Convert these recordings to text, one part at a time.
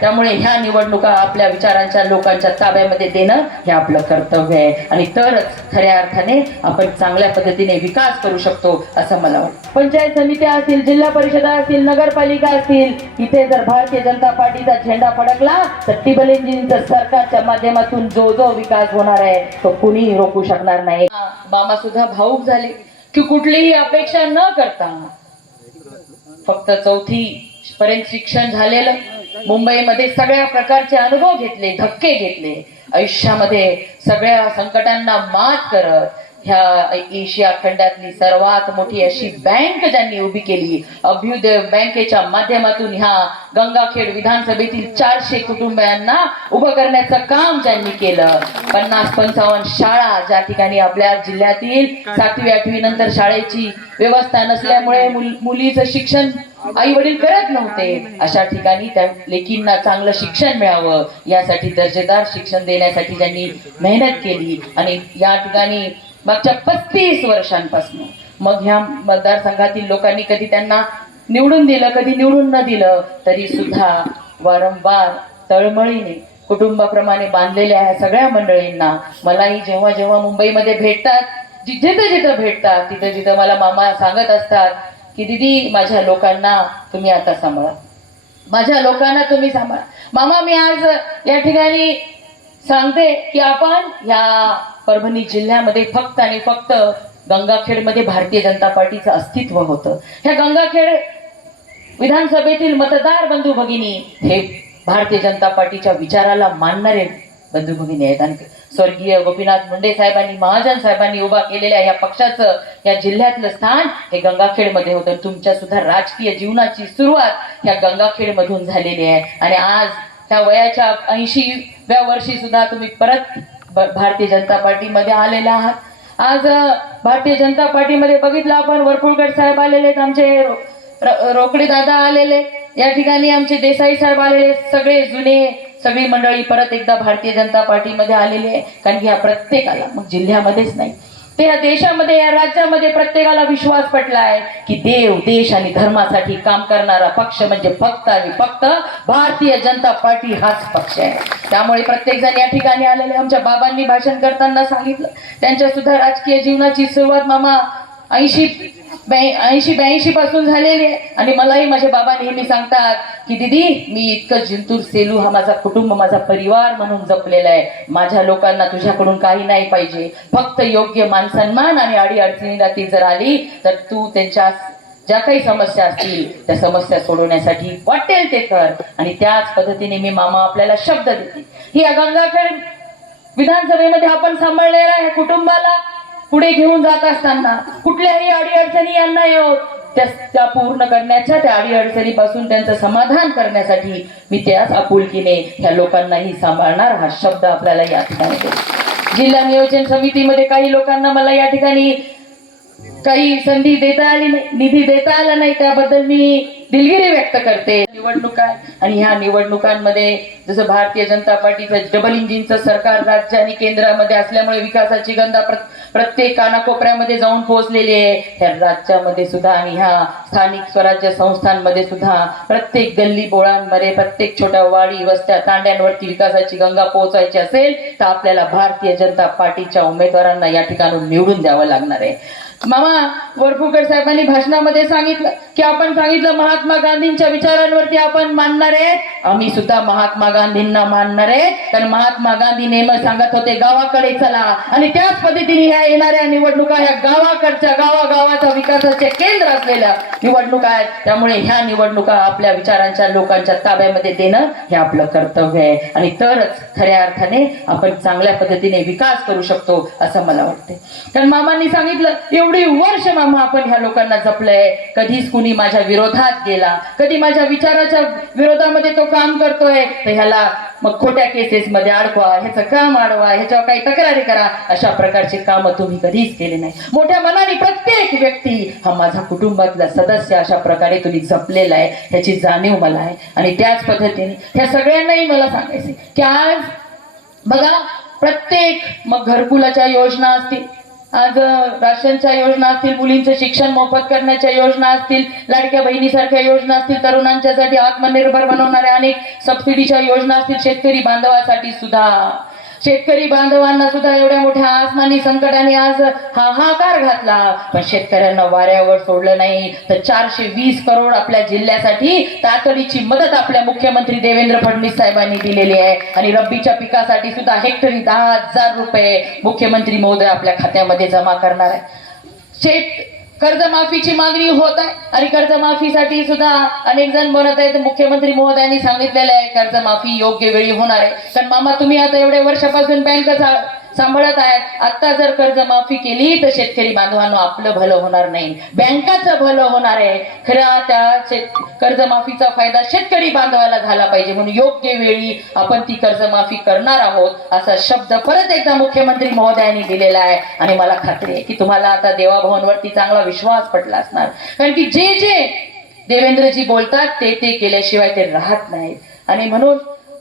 त्यामुळे ह्या निवडणुका आपल्या विचारांच्या लोकांच्या ताब्यामध्ये देणं हे आपलं कर्तव्य आहे. आणि तरच खऱ्या अर्थाने आपण चांगल्या पद्धतीने विकास करू शकतो असं मला वाटतं. पंचायत समित्या असतील जिल्हा परिषदा असतील नगरपालिका असतील इथे जर भारतीय जनता पार्टीचा झेंडा फडकला तर टिबल इंजिनचं सरकारच्या माध्यमातून जो जो विकास होणार आहे तो कुणीही रोखू शकणार नाही. मामा सुद्धा भाऊक झाले की कुठलीही अपेक्षा न करता फक्त चौथी पर्यंत शिक्षण झालेलं. मुंबईमध्ये सगळ्या प्रकारचे अनुभव घेतले धक्के घेतले. आयुष्यामध्ये सगळ्या संकटांना मात करत ह्या एशिया खंडातली सर्वात मोठी अशी बँक ज्यांनी उभी केली अभ्युदय बँकेच्या माध्यमातून ह्या गंगाखेड विधानसभेतील चारशे कुटुंबियांना उभं करण्याचं काम ज्यांनी केलं. पन्नास पंचावन्न शाळा ज्या ठिकाणी आपल्या जिल्ह्यातील सातवी आठवी नंतर शाळेची व्यवस्था नसल्यामुळे मुलीचं शिक्षण आई वडील करत नव्हते. अशा ठिकाणी त्या लेकींना चांगलं शिक्षण मिळावं. यासाठी दर्जेदार शिक्षण देण्यासाठी ज्यांनी मेहनत केली आणि या ठिकाणी मागच्या पस्तीस वर्षांपासून. मग ह्या मतदारसंघातील लोकांनी कधी त्यांना निवडून दिलं कधी निवडून न दिलं तरी सुद्धा वारंवार तळमळीने कुटुंबाप्रमाणे बांधलेल्या ह्या सगळ्या मंडळींना मलाही जेव्हा जेव्हा मुंबईमध्ये भेटतात जि- जिथं जिथं भेटतात तिथं जिथं मला मामा सांगत असतात की दिदी माझ्या लोकांना तुम्ही आता सांभाळा. माझ्या लोकांना तुम्ही सांभाळा. मामा मी आज या ठिकाणी सांगते की आपण ह्या परभणी जिल्ह्यामध्ये फक्त आणि फक्त गंगाखेडमध्ये भारतीय जनता पार्टीचं अस्तित्व होतं. ह्या गंगाखेड विधानसभेतील मतदार बंधू भगिनी हे भारतीय जनता पार्टीच्या विचाराला मानणारे बंधू भगिनी आहेत. आणि स्वर्गीय गोपीनाथ मुंडे साहेबांनी महाजन साहेबांनी उभा केलेल्या या पक्षाचं या जिल्ह्यातलं स्थान हे गंगाखेडमध्ये होतं. तुमच्या सुद्धा राजकीय जीवनाची सुरुवात ह्या गंगाखेडमधून झालेली आहे. आणि आज त्या वयाच्या ऐंशीव्या वर्षी सुद्धा तुम्ही परत भारतीय जनता पार्टीमध्ये आलेला आहात. आज भारतीय जनता पार्टीमध्ये बघितलं आपण वरपुळकर साहेब आलेले आहेत आमचे रोकडे दादा आलेले. या ठिकाणी आमचे देसाई साहेब आलेले सगळे जुने सगळी मंडळी परत एकदा भारतीय जनता पार्टीमध्ये आलेली आहे. कारण की या प्रत्येकाला मग जिल्ह्यामध्येच नाही. ते या देशामध्ये या राज्यामध्ये प्रत्येकाला विश्वास पटला आहे की देव देश आणि धर्मासाठी काम करणारा पक्ष म्हणजे फक्त आणि फक्त भारतीय जनता पार्टी हाच पक्ष आहे. त्यामुळे प्रत्येक जण या ठिकाणी आलेले आमच्या बाबांनी भाषण करताना सांगितलं. त्यांच्या सुद्धा राजकीय जीवनाची सुरुवात मामा ऐंशी ऐंशी ब्याऐंशी पासून झालेली आहे. आणि मलाही माझे बाबा नेहमी सांगतात की दिदी मी इतकं जिंतूर सेलू हा माझा कुटुंब माझा परिवार म्हणून जपलेला आहे. माझ्या लोकांना तुझ्याकडून काही नाही पाहिजे. फक्त योग्य मानसन्मान आणि आडी अडचणीला ती जर आली तर तू त्यांच्या ज्या काही समस्या असतील त्या समस्या सोडवण्यासाठी वाटेल ते कर. आणि त्याच पद्धतीने मी मामा आपल्याला शब्द देते. ही गंगाखेड विधानसभेमध्ये आपण सांभाळलेला आहे कुटुंबाला. पुढे घेऊन जात असताना कुठल्याही अडीअडचणी यांना येऊ त्या त्या पूर्ण करण्याच्या त्या अडीअडचणीपासून त्यांचं समाधान करण्यासाठी मी त्याच आपुलकीने ह्या लोकांनाही सांभाळणार. हा शब्द आपल्याला या ठिकाणी जिल्हा नियोजन समितीमध्ये काही लोकांना मला या ठिकाणी काही संधी देता आली नाही निधी देता आला नाही. त्याबद्दल मी दिलगिरी व्यक्त करते. निवडणुका आणि ह्या निवडणुकांमध्ये जसं भारतीय जनता पार्टीचं डबल इंजिनचं सरकार राज्य आणि केंद्रामध्ये असल्यामुळे विकासाची गंधा प्रत्येक कानाकोपऱ्यामध्ये जाऊन पोहोचलेली आहे. ह्या राज्यामध्ये सुद्धा आणि ह्या स्थानिक स्वराज्य संस्थांमध्ये सुद्धा प्रत्येक गल्ली बोळांमध्ये प्रत्येक छोट्या वाडी वस्त्या तांड्यांवरती विकासाची गंगा पोहोचायची असेल तर आपल्याला भारतीय जनता पार्टीच्या उमेदवारांना या ठिकाणून निवडून द्यावं लागणार आहे. मामा वरपुकर साहेबांनी भाषणामध्ये सांगितलं की आपण सांगितलं महात्मा गांधींच्या विचारांवरती आपण मानणार आहे आम्ही सुद्धा महात्मा गांधींना मानणार आहे कारण महात्मा गांधी नेहमी सांगत होते गावाकडे चला. आणि त्याच पद्धतीने ह्या येणाऱ्या निवडणुका ह्या गावाकडच्या गावागावाच्या विकासाचे केंद्र असलेल्या निवडणुका आहेत. त्यामुळे ह्या निवडणुका आपल्या विचारांच्या लोकांच्या ताब्यामध्ये देणं हे आपलं कर्तव्य आहे. आणि तरच खऱ्या अर्थाने आपण चांगल्या पद्धतीने विकास करू शकतो असं मला वाटते कारण मामांनी सांगितलं एवढी वर्ष मामा आपण ह्या लोकांना जपलंय. कधीच कुणी माझ्या विरोधात गेला. कधी माझ्या विचाराच्या विरोधामध्ये तो काम करतोय तर ह्याला मग खोट्या केसेस मध्ये अडकवा ह्याचं काम अडवा ह्याच्यावर काही तक्रारी करा. अशा प्रकारचे काम तुम्ही कधीच केले नाही. मोठ्या मनाने प्रत्येक व्यक्ती हा माझा कुटुंबातला सदस्य अशा प्रकारे तुम्ही जपलेला आहे ह्याची जाणीव मला आहे. आणि त्याच पद्धतीने ह्या सगळ्यांनाही मला सांगायचे की आज बघा प्रत्येक मग घरकुलाच्या योजना असतील आज राशनच्या योजना असतील मुलींचं शिक्षण मोफत करण्याच्या योजना असतील लाडक्या बहिणीसारख्या योजना असतील तरुणांच्यासाठी आत्मनिर्भर बनवणाऱ्या अनेक सबसिडीच्या योजना असतील शेतकरी बांधवासाठी सुद्धा. शेतकरी बांधवांना सुद्धा एवढ्या मोठ्या आसमानी संकटाने आज हाहाकार घातला. पण शेतकऱ्यांना वाऱ्यावर सोडलं नाही तर चारशे वीस करोड आपल्या जिल्ह्यासाठी तातडीची मदत आपल्या मुख्यमंत्री देवेंद्र फडणवीस साहेबांनी दिलेली आहे. आणि रब्बीच्या पिकासाठी सुद्धा हेक्टरी दहा हजार रुपये मुख्यमंत्री महोदय आपल्या खात्यामध्ये जमा करणार आहे. शेत कर्जमाफीची मागणी होत आहे आणि कर्जमाफीसाठी सुद्धा अनेक जण म्हणत आहेत मुख्यमंत्री महोदयांनी सांगितलेलं आहे कर्जमाफी योग्य वेळी होणार आहे. कारण मामा तुम्ही आता एवढ्या वर्षापासून बँक सांभाळत आहेत. आता जर कर्जमाफी केली तर शेतकरी बांधवांना आपलं भलं होणार नाही. बँकाचं भलं होणार आहे. खरं त्या कर्जमाफीचा फायदा शेतकरी बांधवाला झाला पाहिजे. म्हणून योग्य वेळी आपण ती कर्जमाफी करणार आहोत असा शब्द परत एकदा मुख्यमंत्री महोदयांनी दिलेला आहे. आणि मला खात्री आहे की तुम्हाला आता देवाभवनवरती चांगला विश्वास पटला असणार. कारण की जे जे देवेंद्रजी बोलतात ते ते केल्याशिवाय ते राहत नाहीत. आणि म्हणून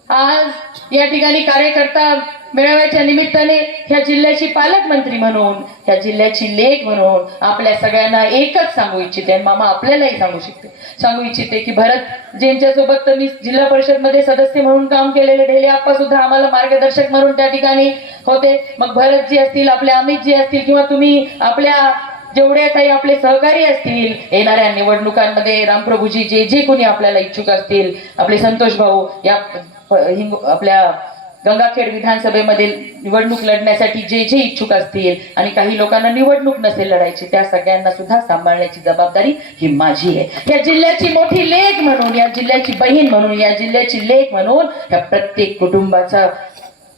आज या ठिकाणी कार्यकर्ता मेळाव्याच्या निमित्ताने ह्या जिल्ह्याची पालकमंत्री म्हणून ह्या जिल्ह्याची लेख म्हणून आपल्या सगळ्यांना एकच सांगू इच्छिते आणि मामा आपल्यालाही सांगू शकते. सांगू इच्छिते की भरत ज्यांच्यासोबत तर मी जिल्हा परिषदमध्ये सदस्य म्हणून काम केलेले ढेले आप्पा सुद्धा आम्हाला मार्गदर्शक म्हणून त्या ठिकाणी होते. मग भरतजी असतील आपले अमितजी असतील किंवा तुम्ही आपल्या जेवढे काही आपले सहकारी असतील येणाऱ्या निवडणुकांमध्ये रामप्रभूजी जे जे कोणी आपल्याला इच्छुक असतील आपले संतोष भाऊ या हिंग- आपल्या गंगाखेड विधानसभेमध्ये निवडणूक लढण्यासाठी जे जे इच्छुक असतील आणि काही लोकांना निवडणूक नसेल लढायची त्या सगळ्यांना सुद्धा सांभाळण्याची जबाबदारी ही माझी आहे. या जिल्ह्याची मोठी लेख म्हणून या जिल्ह्याची बहीण म्हणून या जिल्ह्याची लेख म्हणून या प्रत्येक कुटुंबाचा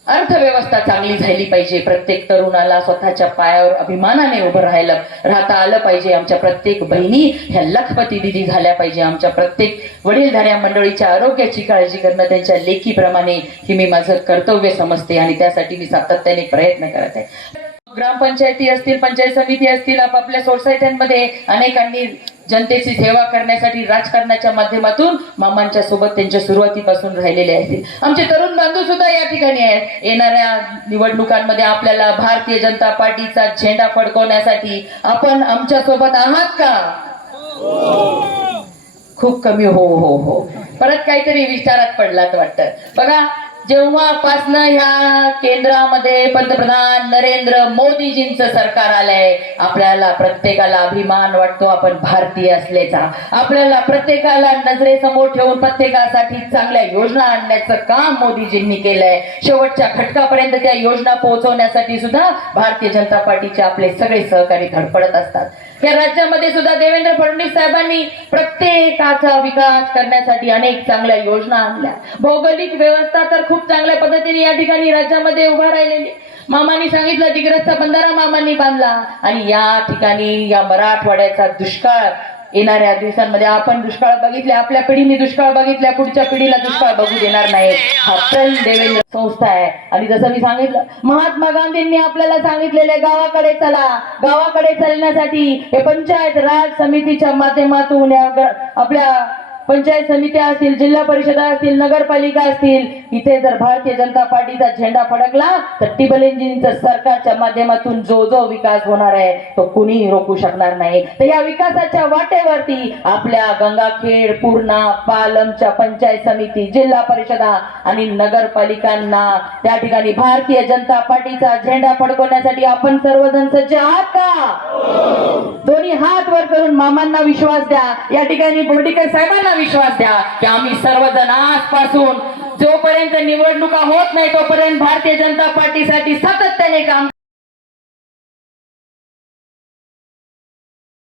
अर्थव्यवस्था चांगली झाली पाहिजे. प्रत्येक तरुणाला स्वतःच्या पायावर अभिमानाने उभं राहायला राहता आलं पाहिजे. आमच्या प्रत्येक बहिणी ह्या लखपती दिदी झाल्या पाहिजे. आमच्या प्रत्येक वडीलधाऱ्या मंडळीच्या आरोग्याची काळजी करणं त्यांच्या लेखीप्रमाणे हे मी माझं कर्तव्य समजते आणि त्यासाठी मी सातत्याने प्रयत्न करत आहे. ग्रामपंचायती असतील पंचायत समिती असतील आपापल्या सोसायट्यांमध्ये अनेकांनी जनतेची सेवा करण्यासाठी राजकारणाच्या माध्यमातून मामांच्या सोबत त्यांच्या सुरुवातीपासून राहिलेले असतील. आमचे तरुण बांधव सुद्धा या ठिकाणी आहेत. येणाऱ्या निवडणुकांमध्ये आपल्याला भारतीय जनता पार्टीचा झेंडा फडकवण्यासाठी आपण आमच्यासोबत आहात का? खूप कमी हो हो हो. परत काहीतरी विचारात पडलात वाटतं. बघा जेव्हापासनं ह्या केंद्रामध्ये पंतप्रधान नरेंद्र मोदीजींचं सरकार आलंय आपल्याला प्रत्येकाला अभिमान वाटतो आपण भारतीय असल्याचा. आपल्याला प्रत्येकाला नजरेसमोर ठेवून प्रत्येकासाठी चांगल्या योजना आणण्याचं काम मोदीजींनी केलंय. शेवटच्या खटकापर्यंत त्या योजना पोहोचवण्यासाठी सुद्धा भारतीय जनता पार्टीचे आपले सगळे सहकारी धडपडत असतात. या राज्यामध्ये सुद्धा देवेंद्र फडणवीस साहेबांनी प्रत्येकाचा विकास करण्यासाठी अनेक चांगल्या योजना आणल्या. भौगोलिक व्यवस्था तर खूप चांगल्या पद्धतीने या ठिकाणी राज्यामध्ये उभा राहिलेली. मामांनी सांगितलं डिग्रस्ता बंधारा मामांनी बांधला आणि या ठिकाणी या मराठवाड्याचा दुष्काळ येणाऱ्या दिवसांमध्ये आपण दुष्काळ बघितले आपल्या पिढीने दुष्काळ बघितल्या पुढच्या पिढीला दुष्काळ बघू देणार नाही हा प्रण देवेंद्र संस्था आहे. आणि जसं मी सांगितलं महात्मा गांधींनी आपल्याला सांगितलेले गावाकडे चला. गावाकडे चालण्यासाठी हे पंचायत राज समितीच्या माध्यमातून आपल्या पंचायत समित्या असतील जिल्हा परिषदा असतील नगरपालिका असतील इथे जर भारतीय जनता पार्टीचा झेंडा फडकला तर टिबलेंजींचं सरकारच्या माध्यमातून जो जो विकास होणार आहे तो कुणीही रोखू शकणार नाही. तर या विकासाच्या वाटेवरती आपल्या गंगाखेड पूर्णा पालमच्या पंचायत समिती जिल्हा परिषदा आणि नगरपालिकांना त्या ठिकाणी भारतीय जनता पार्टीचा झेंडा फडकवण्यासाठी आपण सर्वजण सज्ज आहात का? दोन्ही हात वर करून मामांना विश्वास द्या. या ठिकाणी बोर्डीकर साहेबांना विश्वास द्या की आम्ही सर्वजण आजपासून जोपर्यंत निवडणुका होत नाही तोपर्यंत भारतीय जनता पार्टीसाठी सातत्याने काम